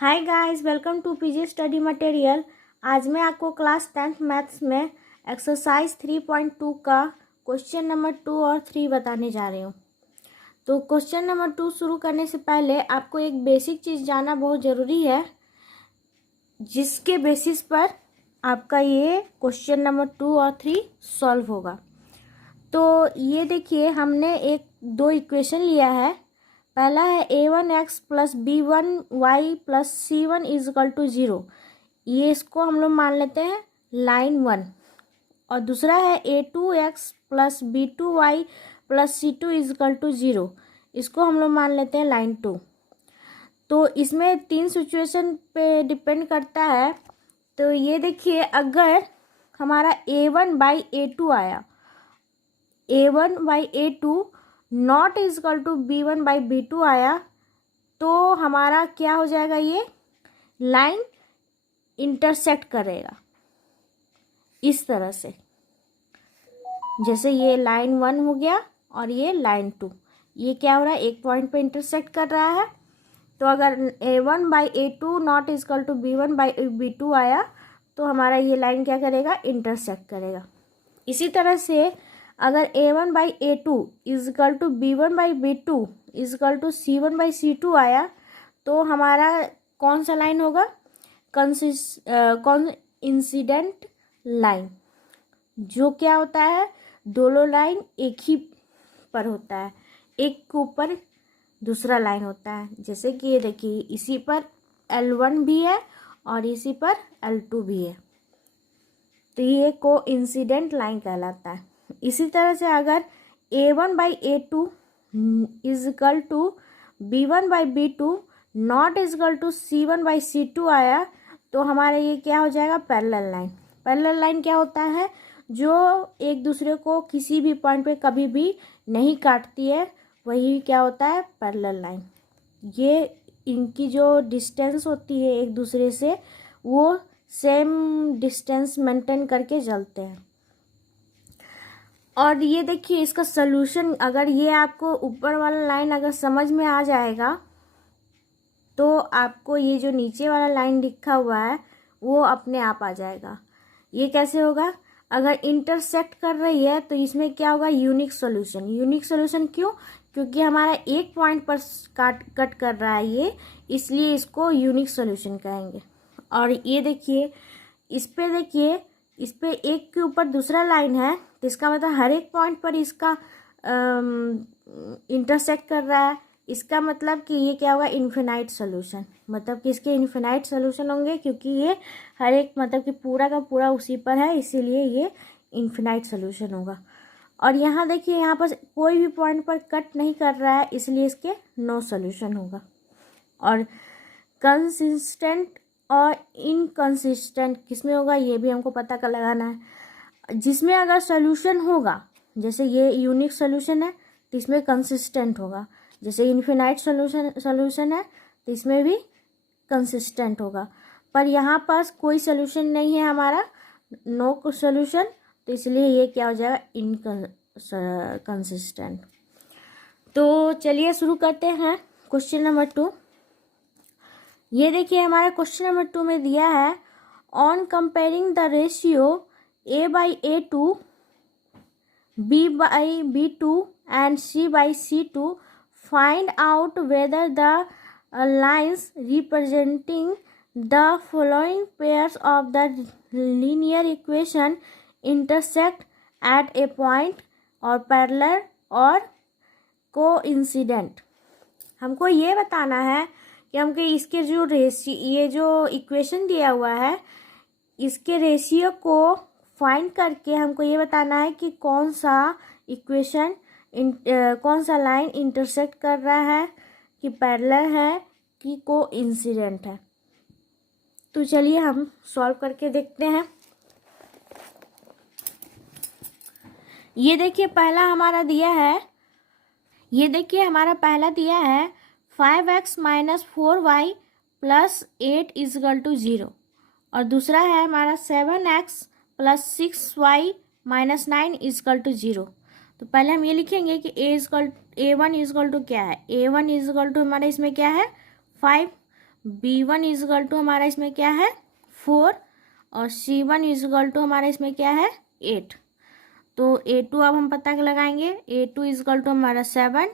Hi guys, welcome to PG study material. आज मैं आपको क्लास 10th मैथ्स में एक्सरसाइज 3.2 का क्वेश्चन नंबर 2 और 3 बताने जा रही हूँ। तो क्वेश्चन नंबर 2 शुरू करने से पहले आपको एक बेसिक चीज़ जानना बहुत ज़रूरी है, जिसके बेसिस पर आपका ये क्वेश्चन नंबर 2 और 3 सॉल्व होगा। तो ये देखिए, हमने दो इक्वेशन लिया है। पहला है a1x plus b1y plus c1 is equal to 0। ये इसको हम लोग मान लेते हैं लाइन 1। और दूसरा है a2x plus b2y plus c2 is equal to 0। इसको हम लोग मान लेते हैं लाइन 2। तो इसमें 3 सिचुएशन पे डिपेंड करता है। तो ये देखिए, अगर हमारा a1/a2 आया, a1/a2 not is equal to b1/b2 आया, तो हमारा क्या हो जाएगा, ये लाइन इंटरसेक्ट करेगा इस तरह से। जैसे ये लाइन 1 हो गया और ये लाइन 2, ये क्या हो रहा है, एक पॉइंट पे इंटरसेक्ट कर रहा है। तो अगर a1/a2 not is equal to b1/b2 आया, तो हमारा ये लाइन क्या करेगा, इंटरसेक्ट करेगा। इसी तरह से अगर a1/a2 is equal to b1/b2 is equal to c1/c2 आया, तो हमारा कौन सा लाइन होगा, इंसिडेंट लाइन। जो क्या होता है, दोनों लाइन एक ही पर होता है, एक के ऊपर दूसरा लाइन होता है। जैसे कि ये देखिए, इसी पर L1 भी है और इसी पर L2 भी है, तो ये कोइंसिडेंट लाइन कहलाता है। इसी तरह से अगर a1/a2 is equal to b1/b2 not is equal to c1/c2 आया, तो हमारा ये क्या हो जाएगा, पैरेलल लाइन। पैरेलल लाइन क्या होता है, जो एक दूसरे को किसी भी पॉइंट पे कभी भी नहीं काटती है, वही क्या होता है, पैरेलल लाइन। ये इनकी जो डिस्टेंस होती है एक दूसरे से, वो सेम डिस्टेंस मेंटेन करके चलते हैं। और ये देखिए, इसका सलूशन, अगर ये आपको ऊपर वाला लाइन अगर समझ में आ जाएगा, तो आपको ये जो नीचे वाला लाइन लिखा हुआ है वो अपने आप आ जाएगा। ये कैसे होगा, अगर इंटरसेक्ट कर रही है तो इसमें क्या होगा, यूनिक सॉल्यूशन। यूनिक सॉल्यूशन क्यों, क्योंकि हमारा एक पॉइंट पर कट कर रहा है ये, इसलिए इसको यूनिक सॉल्यूशन कहेंगे। और ये देखिए, इस पे एक के ऊपर दूसरा लाइन है, तो इसका मतलब हर एक पॉइंट पर इसका इंटरसेक्ट कर रहा है। इसका मतलब कि ये क्या होगा, इन्फिनाइट सॉल्यूशन। मतलब कि इसके इन्फिनाइट सॉल्यूशन होंगे, क्योंकि ये हर एक मतलब कि पूरा का पूरा उसी पर है, इसीलिए ये इन्फिनाइट सॉल्यूशन होगा। और यहाँ देखिए, यहाँ पर कोई भी पॉइंट पर कट नहीं कर रहा है, इसलिए इसके नो सॉल्यूशन होगा। और कंसिस्टेंट और इनकंसिस्टेंट किसमें होगा, ये भी हमको पता कर लगाना है। जिसमें अगर सॉल्यूशन होगा, जैसे ये यूनिक सॉल्यूशन है, तो इसमें कंसिस्टेंट होगा। जैसे इन्फिनाइट सॉल्यूशन है, तो इसमें भी कंसिस्टेंट होगा। पर यहाँ पास कोई सॉल्यूशन नहीं है हमारा, नो सॉल्यूशन, तो इसलिए ये क्या हो जाएगा, इनकंसिस्टेंट। तो चलिए शुरू करते हैं क्वेश्चन नंबर 2। ये देखिए, हमारा क्वेश्चन नंबर 2 में दिया है, on comparing the ratio a/a2 b/b2 and c/c2 find out whether the lines representing the following pairs of the linear equation intersect at A point और पैरेलल और कोइंसिडेंट। हमको ये बताना है कि हमको इसके जो ये जो इक्वेशन दिया हुआ है, इसके रेशियो को फाइंड करके हमको ये बताना है कि कौन सा इक्वेशन कौन सा लाइन इंटरसेक्ट कर रहा है, कि पैरेलल है कि कोइंसिडेंट है। तो चलिए हम सॉल्व करके देखते हैं। ये देखिए, पहला हमारा दिया है, ये देखिए हमारा पहला दिया है 5x minus 4y plus 8 is equal to 0। और दूसरा है हमारा 7x plus 6y minus 9 is equal to 0। तो पहले हम ये लिखेंगे कि a1 इज इक्वल टू क्या है, a1 इज इक्वल टू हमारा इसमें क्या है 5 B1 इजगल टू हमारा इसमें क्या है 4 और C1 इजगल टू हमारा इसमें क्या है 8। तो A2 अब हम पता लगाएंगे। A2 इजगल टू हमारा 7,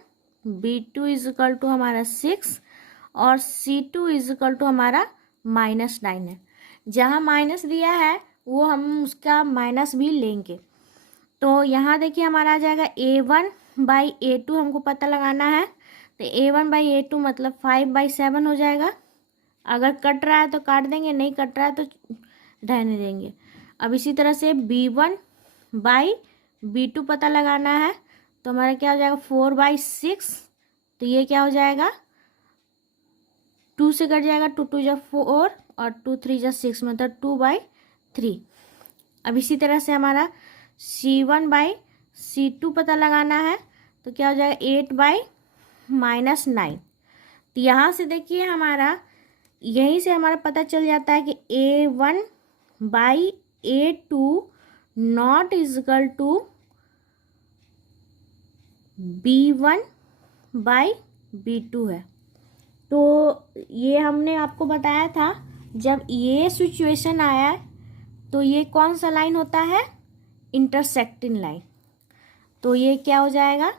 B2 इजगल टू हमारा 6 और C2 इजगल टू हमारा -9 है। जहाँ माइनस दिया है वो हम उसका माइनस भी लेंगे। तो यहाँ देखिए हमारा आ जाएगा A1/A2 हमको पता लगाना है। तो A1/A2 मतलब 5/7 हो जाएगा। अगर कट रहा है तो काट देंगे, नहीं कट रहा है तो रहने देंगे। अब इसी तरह से B1/B2 पता लगाना है। तो हमारा क्या हो जाएगा 4/6। तो ये क्या हो जाएगा 2 से कट जाएगा, 2 2 जा 4 और 2 3 जा 6 मतलब 2/3। अब इसी तरह से हमारा C1/C2 पता लगाना है। तो क्या हो जाएगा 8/-9। तो यहाँ से देखिए हमारा यहीं से हमारा पता चल जाता है कि A1/A2 not is equal to B1/B2 है। तो ये हमने आपको बताया था जब ये सिचुएशन आया तो ये कौन सा लाइन होता है इंटरसेक्टिंग लाइन। तो ये क्या हो जाएगा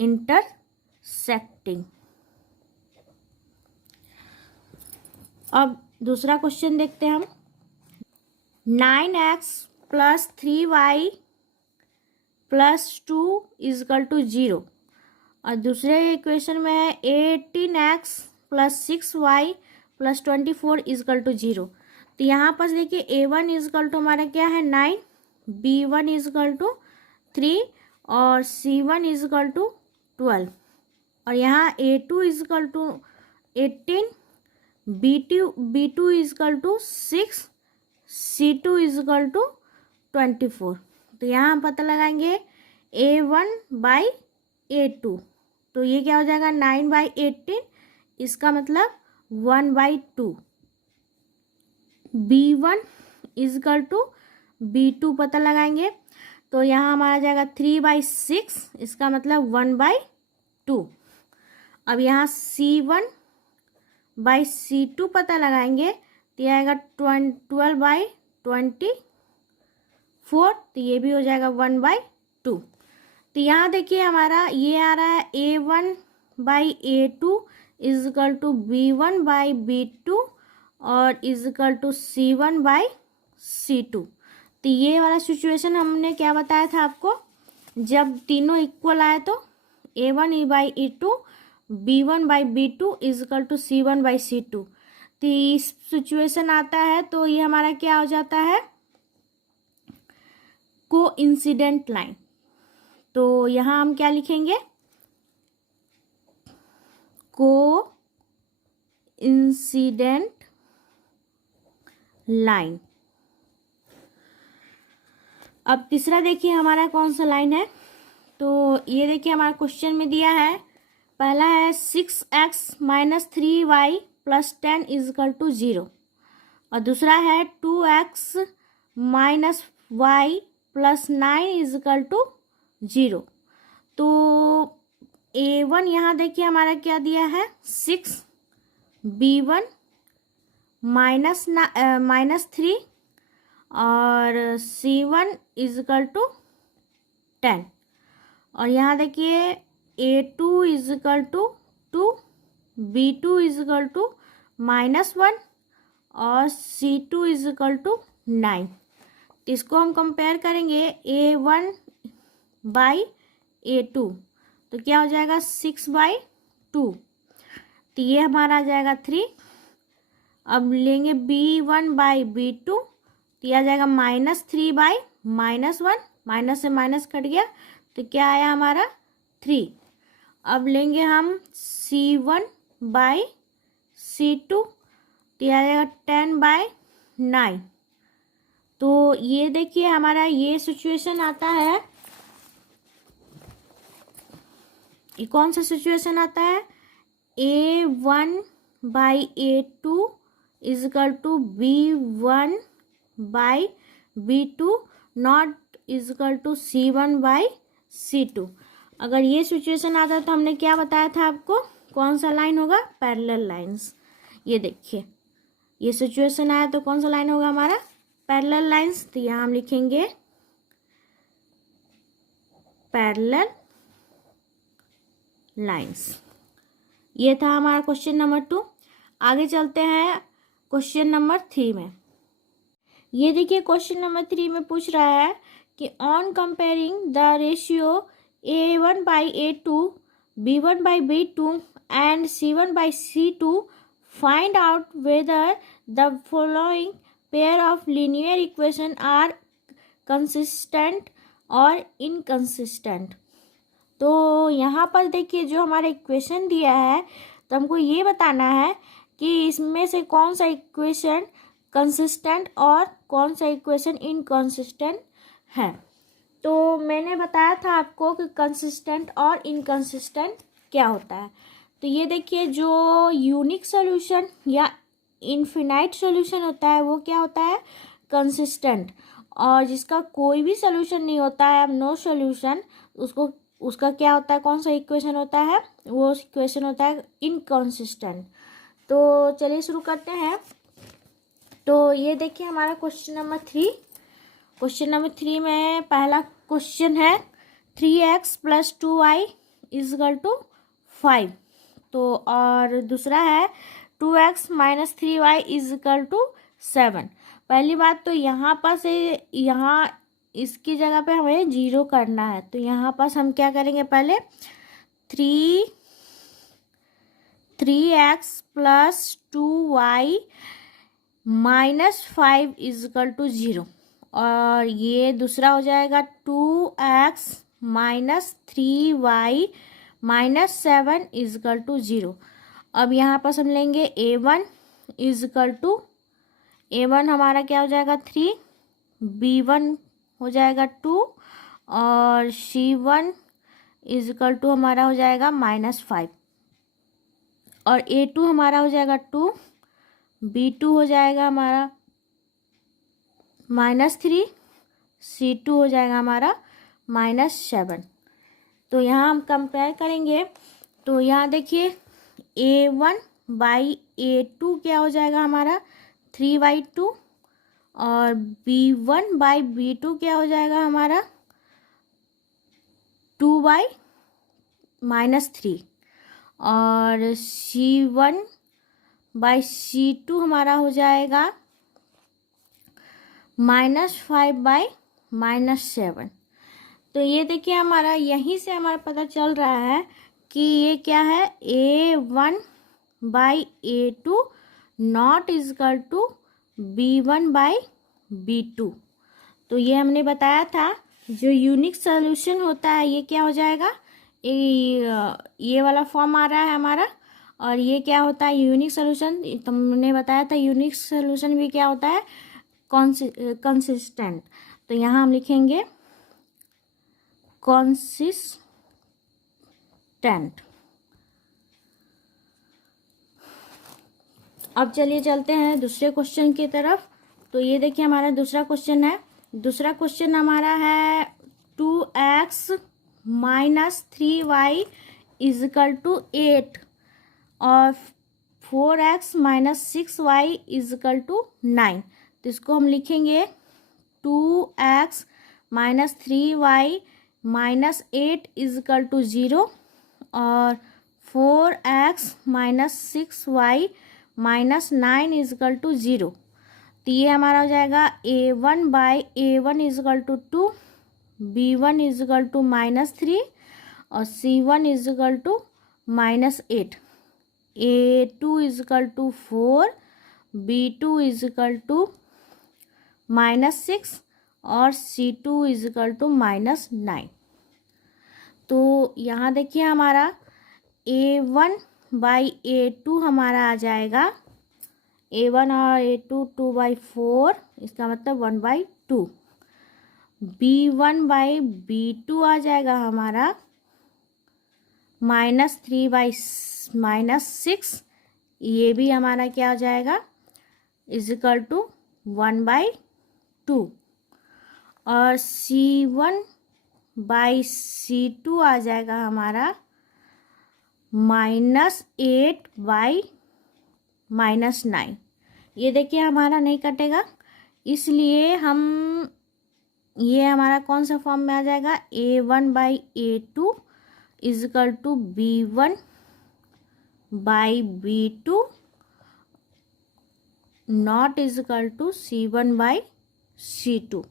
इंटरसेक्टिंग। अब दूसरा क्वेश्चन देखते हैं हम। 9x + 3y + 2 इजकल टू 0 और दूसरे इक्वेशन में है 18x + 6y + 24 इजकल टू 0। तो यहाँ पर देखिए A1 इजकल टू हमारा क्या है 9, B1 इजकल टू 3 और C1 इजकल टू 12 और यहाँ A2 is equal to 18, B2 is equal to 6, C2 is equal to 24। तो यहाँ हम पता लगाएंगे A1/A2। तो ये क्या हो जाएगा 9/18, इसका मतलब 1/2। B1 इजकल टू B2 पता लगाएंगे। तो यहाँ हमारा जाएगा 3/6, इसका मतलब 1/2। अब यहाँ C1/C2 पता लगाएंगे तो यह आएगा 12/24। तो ये भी हो जाएगा 1/2। तो यहाँ देखिए हमारा ये आ रहा है A1/A2 इजकल टू B1/B2 और इजकल टू C1/C2। तो ये वाला सिचुएशन हमने क्या बताया था आपको, जब तीनों इक्वल आए तो A1/A2 B1/B2 is equal to C1/C2। तो इस सिचुएशन आता है तो ये हमारा क्या हो जाता है कोइंसिडेंट लाइन। तो यहाँ हम क्या लिखेंगे कोइंसिडेंट लाइन। अब तीसरा देखिए हमारा कौन सा लाइन है। तो ये देखिए हमारा क्वेश्चन में दिया है, पहला है 6x - 3y + 10 इजकल टू 0 और दूसरा है 2x - y + 9 इजकल टू 0। तो A1 यहाँ देखिए हमारा क्या दिया है 6, B1 -3 और C1 इजकल टू 10 और यहाँ देखिए A2 is equal to 2, B2 is equal to -1 और C2 इजकल टू 9। इसको हम कंपेयर करेंगे A1/A2 तो क्या हो जाएगा 6/2। तो ये हमारा आ जाएगा 3। अब लेंगे B1/B2 तो यह आ जाएगा -3/-1, माइनस से माइनस कट गया तो क्या आया हमारा 3। अब लेंगे हम C1/C2 तो यह आ जाएगा 10/9। तो ये देखिए हमारा ये सिचुएशन आता है, ये कौन सा सिचुएशन आता है A1/A2 is equal to B1/B2 not is equal to C1/C2। अगर ये सिचुएशन आता है तो हमने क्या बताया था आपको, कौन सा लाइन होगा, पैरेलल लाइंस। ये देखिए ये सिचुएशन आया तो कौन सा लाइन होगा हमारा, पैरेलल लाइंस। तो यहाँ हम लिखेंगे पैरेलल लाइंस। ये था हमारा क्वेश्चन नंबर 2। आगे चलते हैं क्वेश्चन नंबर 3 में। ये देखिए क्वेश्चन नंबर 3 में पूछ रहा है कि on comparing the ratio A1/A2, B1/B2 and C1/C2 find out whether the following pair of linear equation are consistent और इनकंसिस्टेंट। तो यहाँ पर देखिए जो हमारा इक्वेशन दिया है तो हमको ये बताना है कि इसमें से कौन सा इक्वेशन कंसिस्टेंट और कौन सा इक्वेशन इनकंसिस्टेंट है। तो मैंने बताया था आपको कि कंसिस्टेंट और इनकंसिस्टेंट क्या होता है। तो ये देखिए जो यूनिक सॉल्यूशन या इनफिनाइट सॉल्यूशन होता है वो क्या होता है, कंसिस्टेंट। और जिसका कोई भी सॉल्यूशन नहीं होता है, नो सॉल्यूशन, उसका क्या होता है, कौन सा इक्वेशन होता है, वो इक्वेशन होता है इनकंसिस्टेंट। तो चलिए शुरू करते हैं। तो ये देखिए हमारा क्वेश्चन नंबर 3। क्वेश्चन नंबर 3 में पहला क्वेश्चन है 3x + 2y = 5। तो और दूसरा है 2x - 3y = 7। पहली बात तो यहाँ पर से यहाँ इसकी जगह पे हमें 0 करना है। तो यहाँ पर हम क्या करेंगे, पहले 3x + 2y - 5 = 0। और ये दूसरा हो जाएगा 2x - 3y - 7 = 0। अब यहाँ पर हम लेंगे A1 हमारा क्या हो जाएगा 3, B1 हो जाएगा 2 और C1 = हमारा हो जाएगा -5 और A2 हमारा हो जाएगा 2, B2 हो जाएगा हमारा -3, C2 हो जाएगा हमारा -7। तो यहाँ हम कंपेयर करेंगे तो यहाँ देखिए A1/A2 क्या हो जाएगा हमारा 3/2 और B1/B2 क्या हो जाएगा हमारा 2/-3 और C1/C2 हमारा हो जाएगा -5/-7। तो ये देखिए हमारा यहीं से हमारा पता चल रहा है कि ये क्या है, A1/A2 नॉट = B1/B2। तो ये हमने बताया था जो यूनिक सॉल्यूशन होता है ये क्या हो जाएगा, ये वाला फॉर्म आ रहा है हमारा। और ये क्या होता है यूनिक सॉल्यूशन, तो हमने बताया था यूनिक सॉल्यूशन भी क्या होता है, कंसिस्टेंट। तो यहाँ हम लिखेंगे कंसिस्टेंट। अब चलिए चलते हैं दूसरे क्वेश्चन की तरफ। तो ये देखिए हमारा दूसरा क्वेश्चन है। दूसरा क्वेश्चन हमारा है 2x - 3y = 8 और 4x - 6y = 9। तो इसको हम लिखेंगे 2x - 3y - 8 = 0 और 4x - 6y - 9 = 0। तो ये हमारा हो जाएगा A1/A1 = 2, B1 = -3 और C1 = -8। A2 = 4, B2 = -6 और C2 = -9। तो यहाँ देखिए हमारा A1/A2 हमारा आ जाएगा A1 और A2 2/4, इसका मतलब 1/2। B1/B2 आ जाएगा हमारा -3/6, ये भी हमारा क्या हो जाएगा = 1/2। और C1/B2 बाई C2 आ जाएगा हमारा -8/-9। ये देखिए हमारा नहीं कटेगा, इसलिए हम ये हमारा कौन सा फॉर्म में आ जाएगा, A1/A2 is equal to B1/B2 not is equal to C1/C2।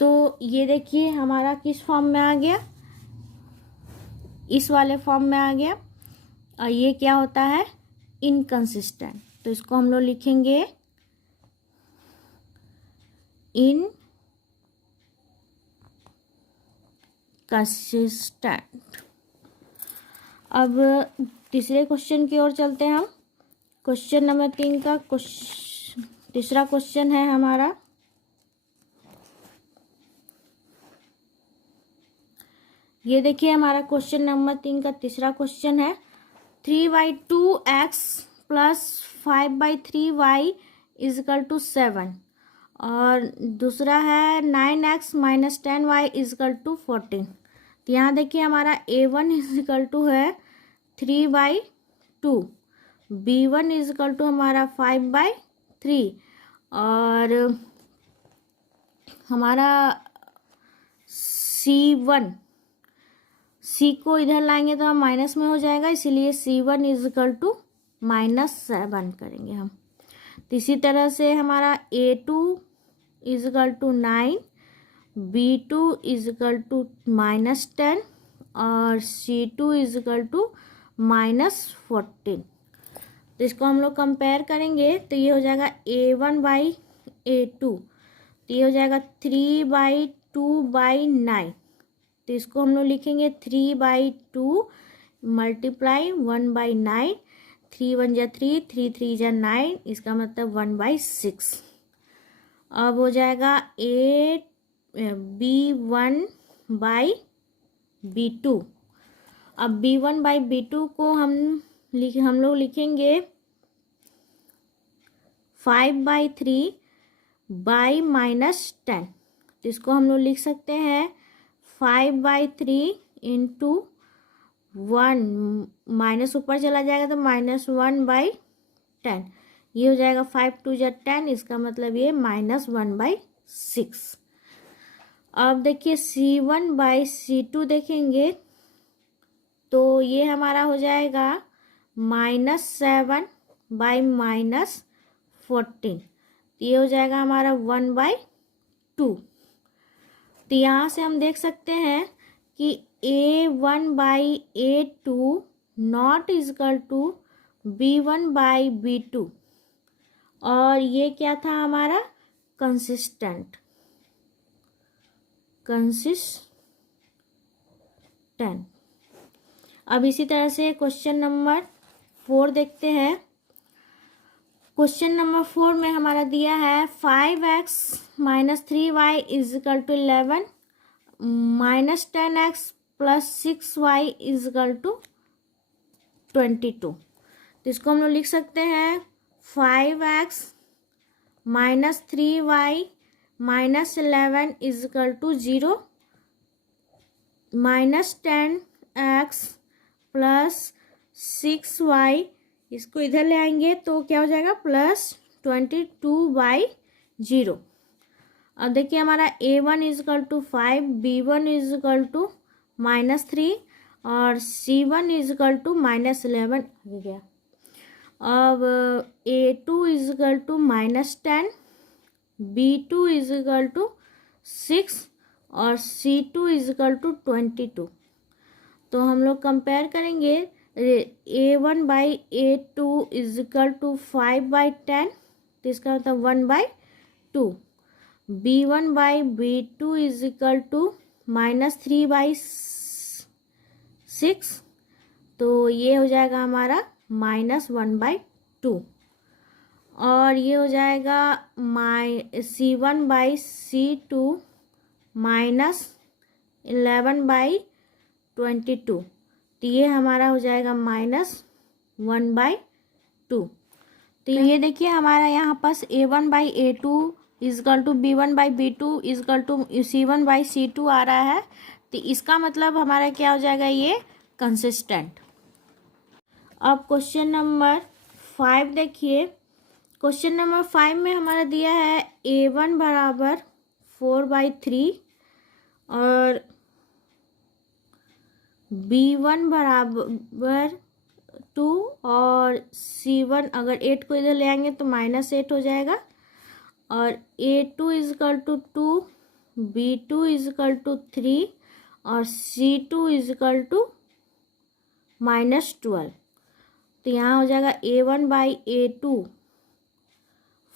तो ये देखिए हमारा किस फॉर्म में आ गया, इस वाले फॉर्म में आ गया। और ये क्या होता है, इनकंसिस्टेंट। तो इसको हम लोग लिखेंगे इनकंसिस्टेंट। अब तीसरे क्वेश्चन की ओर चलते हैं हम। क्वेश्चन नंबर 3 का तीसरा क्वेश्चन है हमारा, ये देखिए हमारा क्वेश्चन नंबर 3 का तीसरा क्वेश्चन है 3/2x + 5/3y इजकल टू 7। और दूसरा है 9x - 10y इजकल टू 14। तो यहाँ देखिए हमारा A1 इजकल टू है 3/2, B1 इजकल टू हमारा 5/3 और हमारा C को इधर लाएंगे तो हम माइनस में हो जाएगा, इसीलिए C1 इजकल टू -7 करेंगे हम। तो इसी तरह से हमारा A2 is equal to 9, B2 is equal to -10 और C2 इजकल टू -14। तो इसको हम लोग कंपेयर करेंगे तो ये हो जाएगा A1/A2, तो ये हो जाएगा 3/2/9। तो इसको हम लोग लिखेंगे 3/2 मल्टीप्लाई 1/9, 3 1 जा 3, 3 3 जा 9, इसका मतलब 1/6। अब हो जाएगा B1/B2। अब B1/B2 को हम लोग लिखेंगे 5/3/-10। तो इसको हम लोग लिख सकते हैं 5/3 इंटू 1, माइनस ऊपर चला जाएगा तो -1/10। ये हो जाएगा 5 2 जा 10, इसका मतलब ये -1/6। अब देखिए C1/C2 देखेंगे तो ये हमारा हो जाएगा -7/-14। ये हो जाएगा हमारा 1/2। तो यहाँ से हम देख सकते हैं कि A1/A2 not is equal to B1/B2 और ये क्या था हमारा, कंसिस्टेंट। अब इसी तरह से क्वेश्चन नंबर 4 देखते हैं। क्वेश्चन नंबर 4 में हमारा दिया है 5x - 3y is equal to 11, -10x + 6y is equal to 22। तो इसको हम लोग लिख सकते हैं 5x - 3y - 11 is equal to 0, -10x + 6y, इसको इधर ले आएंगे तो क्या हो जाएगा +22/0। अब देखिए हमारा A1 is equal to 5, B1 is equal to -3 और C1 इजकल टू -11 आ गया। अब A2 is equal to -10, B2 is equal to 6 और C2 इजकल टू 22। तो हम लोग कंपेयर करेंगे A1/A2 इजकल टू 5/10, तो इसका मतलब 1/2। B1/B2 इजकल टू -3/6, तो ये हो जाएगा हमारा -1/2। और ये हो जाएगा C1/C2 -11/22, तो ये हमारा हो जाएगा -1/2। तो ये देखिए हमारा यहाँ पास A1/A2 is equal to B1/B2 is equal to C1/C2 आ रहा है, तो इसका मतलब हमारा क्या हो जाएगा, ये कंसिस्टेंट। अब क्वेश्चन नंबर 5 देखिए। क्वेश्चन नंबर 5 में हमारा दिया है A1 बराबर 4/3 और B1 बराबर 2 और C1, अगर 8 को इधर ले आएंगे तो -8 हो जाएगा, और A2 is equal to 2, B2 is equal to 3 और C2 इजकल टू -12। तो यहाँ हो जाएगा A1/A2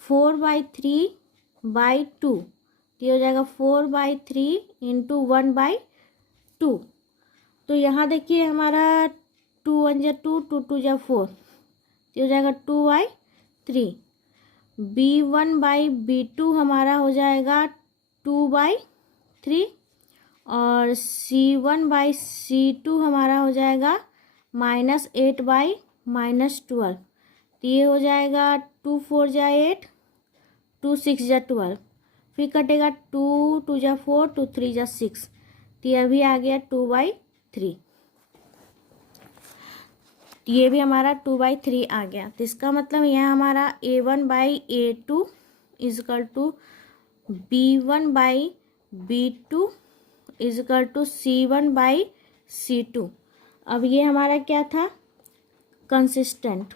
4/3/2, तो ये हो जाएगा 4/3 इंटू 1/2। तो यहाँ देखिए हमारा 2 1 जा 2, 2 2 जा 4, तो हो जाएगा 2/3। B1/B2 हमारा हो जाएगा 2/3 और C1/C2 हमारा हो जाएगा -8/12। तो ये हो जाएगा 2 4 जा 8, 2 6 जा 12, फिर कटेगा 2 2 जा 4, 2 3 जा 6, तो ये भी आ गया 2/3। ये भी हमारा 2/3 आ गया। तो इसका मतलब यह हमारा A1/A2 is equal to B1/B2 is equal to C1/C2। अब ये हमारा क्या था, कंसिस्टेंट।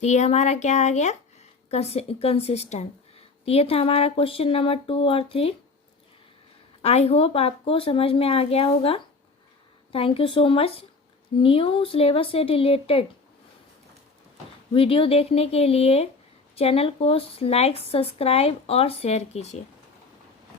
तो ये हमारा क्या आ गया, कंसिस्टेंट। तो ये था हमारा क्वेश्चन नंबर 2 और 3। आई होप आपको समझ में आ गया होगा। Thank you so much. New syllabus से रिलेटेड वीडियो देखने के लिए चैनल को लाइक, सब्सक्राइब और शेयर कीजिए।